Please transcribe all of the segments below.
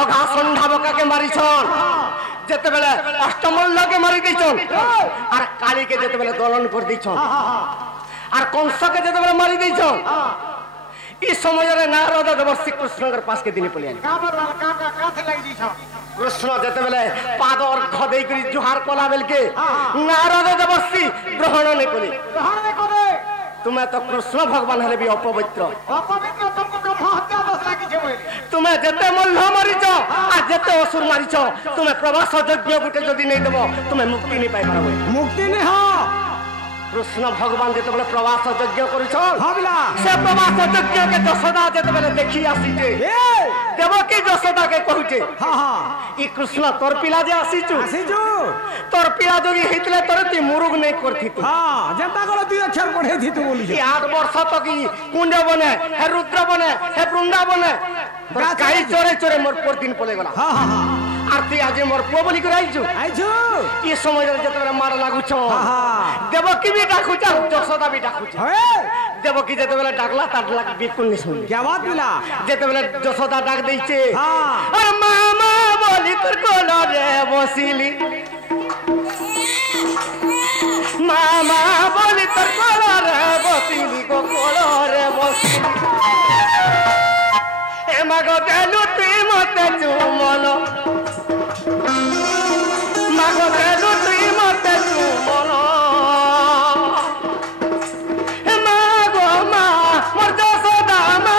अघा संधा बका के मारिछन जेते बेले अष्टमल्ल के मारी दैछन और काली के जेते बेले दलन कर दैछन और कंस के जेते बेले मारी दैछन इस समय रे नारद देवर्षि कृष्ण के पास के दिन पलियान काथे लग दैछन कृष्ण जेते बेले पाद और खदेई करी जुहार कोला बेल के नारद देवर्षि ग्रहण नै करी तुम्हें तो कृष्ण भगवान हेले भी अपवित्र तुमको हत्या दोष लागी छे बोली तुम्हें जेते मल्ल मारिछ आ जेते असुर मारिछ तुम्हें प्रवास यज्ञ गुटे जदी नै देबो तुम्हें मुक्ति नै पाइ पारबो मुक्ति नहीं हाँ कृष्ण भगवान जेते बेले प्रवास यज्ञ करिछ भाबिला से प्रवास यज्ञ के जसोदा जेते बेले देखि आसीजे देवकी जसोदा के कहूचे हाँ हाँ ई कृष्ण तोर पिला जे आसीचु तोर पिला जोगी हितले तोर ती मुरुग नै करथि तू हाँ जनता को 2 अक्षर पढ़े थी तू बोली 8 वर्ष तक ई कुंड बने हे रुद्र बने हे वृंदा बने काई चोरे चोरे मोर पर दिन पले गला हाँ हाँ हाँ आरती आज मोर पो बोली कर आइछु ई समय रे जतरे मार लागु छ देवकी भी डाकु छ जसोदा भी डाकु छ देवकी जते बेला डाकला तार लाग बिल्कुल नहीं सुन क्या बात मिला जते बेला जसोदा डाक दै छे अरे मामा बोली तोर कोलो रे बसिली मामा बोली तोर कोलो रे बसिली को कोलो रे बसिली ए मागो देलु तुई मते चुमलो मागो देलु तुई मते चुमलो ए मागो मा मोर जसोदा मा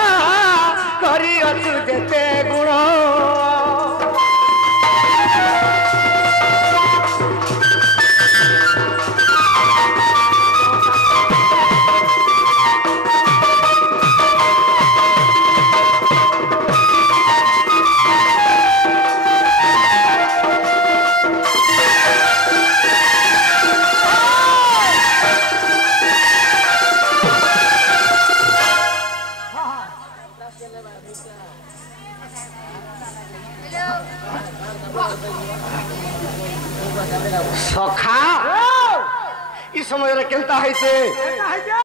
करी अछु जेते गुण सखा इस समय केनता है से